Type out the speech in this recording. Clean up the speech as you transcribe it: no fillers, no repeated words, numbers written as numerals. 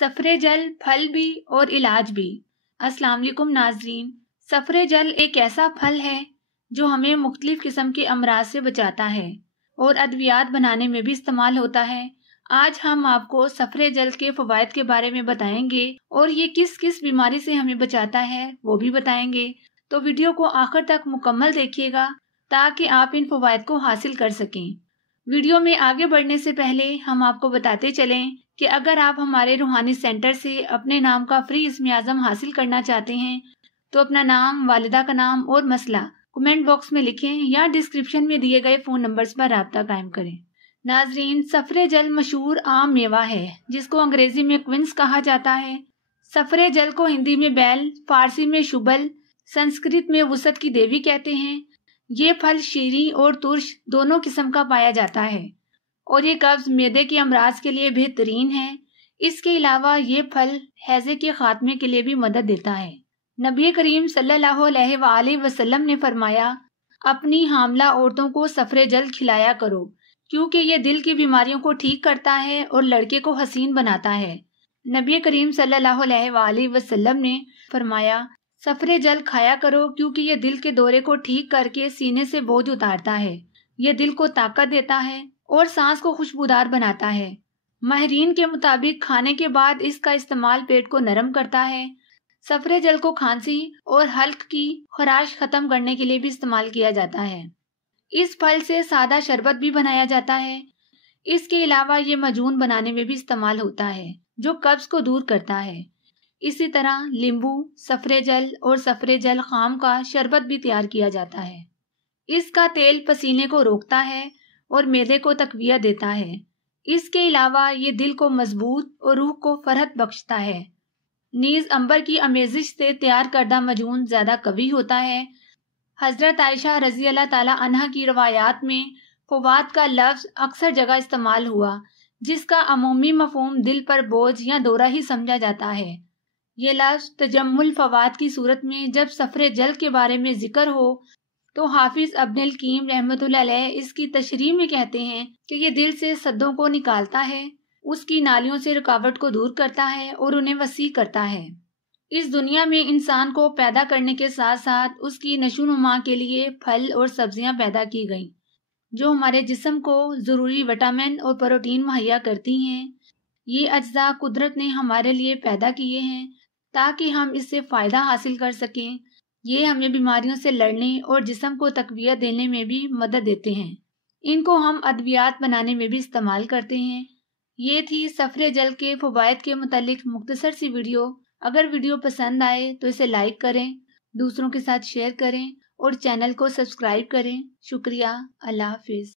सफ़रे जल फल भी और इलाज भी। अस्सलाम वालेकुम नाजरीन। सफ़रे जल एक ऐसा फल है जो हमें मुख्तलिफ किस्म के अमराज से बचाता है और अद्वियात बनाने में भी इस्तेमाल होता है। आज हम आपको सफ़रे जल के फ़वाइद के बारे में बताएंगे और ये किस किस बीमारी से हमें बचाता है वो भी बताएंगे। तो वीडियो को आखिर तक मुकम्मल देखिएगा ताकि आप इन फ़वाइद को हासिल कर सकें। वीडियो में आगे बढ़ने से पहले हम आपको बताते चलें कि अगर आप हमारे रूहानी सेंटर से अपने नाम का फ्री इस्म आज़म हासिल करना चाहते हैं तो अपना नाम, वालिदा का नाम और मसला कमेंट बॉक्स में लिखें या डिस्क्रिप्शन में दिए गए फ़ोन नंबर्स पर राब्ता कायम करें। नाजरीन, सफ़रे जल मशहूर आम मेवा है जिसको अंग्रेजी में क्विंस कहा जाता है। सफ़रे जल को हिंदी में बैल, फारसी में शुबल, संस्कृत में वुसत की देवी कहते हैं। ये फल शीरी और तुर्श दोनों किस्म का पाया जाता है और ये कब्ज मैदे के अमराज के लिए बेहतरीन है। इसके अलावा ये फल हैज़े के खात्मे के लिए भी मदद देता है। नबी करीम सल्लल्लाहु अलैहि वसल्लम ने फरमाया, अपनी हामला औरतों को सफ़रे जल खिलाया करो क्योंकि ये दिल की बीमारियों को ठीक करता है और लड़के को हसीन बनाता है। नबी करीम सल्लल्लाहु अलैहि वसल्लम ने फरमाया, सफ़रे जल खाया करो क्योंकि ये दिल के दौरे को ठीक करके सीने से बोझ उतारता है। ये दिल को ताकत देता है और सांस को खुशबूदार बनाता है। माहिरीन के मुताबिक खाने के बाद इसका इस्तेमाल पेट को नरम करता है। सफ़रे जल को खांसी और हल्क की खराश खत्म करने के लिए भी इस्तेमाल किया जाता है। इस फल से सादा शरबत भी बनाया जाता है। इसके अलावा ये मजून बनाने में भी इस्तेमाल होता है जो कब्ज को दूर करता है। इसी तरह नींबू, सफ़रे जल और सफ़रे जल खाम का शरबत भी तैयार किया जाता है। इसका तेल पसीने को रोकता है और मैदे को तक़वियत देता है। इसके अलावा ये दिल को मजबूत और रूह को फरहत बख्शता है। नीज अंबर की आमेज़िश से तैयार करदा मजून ज्यादा कवी होता है। हजरत आयशा रज़ी अल्लाह ताला अन्हा की रवायात में फ़वाद का लफ्ज़ अक्सर जगह इस्तेमाल हुआ जिसका अमूमी मफ़हूम दिल पर बोझ या दौरा ही समझा जाता है। ये लफ्ज़ तजम्मुल फ़वाद की सूरत में जब सफ़रे जल के बारे में जिक्र हो तो हाफिज अब्नुल कीम रहमतुल्लाह अलैह इसकी तशरीह में कहते हैं कि ये दिल से सद्दों को निकालता है, उसकी नालियों से रुकावट को दूर करता है और उन्हें वसी करता है। इस दुनिया में इंसान को पैदा करने के साथ साथ उसकी नशोनुमा के लिए फल और सब्जियां पैदा की गईं जो हमारे जिस्म को ज़रूरी विटामिन और प्रोटीन मुहैया करती हैं। ये अज्जा कुदरत ने हमारे लिए पैदा किए हैं ताकि हम इससे फ़ायदा हासिल कर सकें। ये हमें बीमारियों से लड़ने और जिस्म को तक़वियत देने में भी मदद देते हैं। इनको हम अद्वियात बनाने में भी इस्तेमाल करते हैं। ये थी सफ़रे जल के फ़वाइद के मुतालिक मुख्तसर सी वीडियो। अगर वीडियो पसंद आए तो इसे लाइक करें, दूसरों के साथ शेयर करें और चैनल को सब्सक्राइब करें। शुक्रिया। अल्लाह हाफिज़।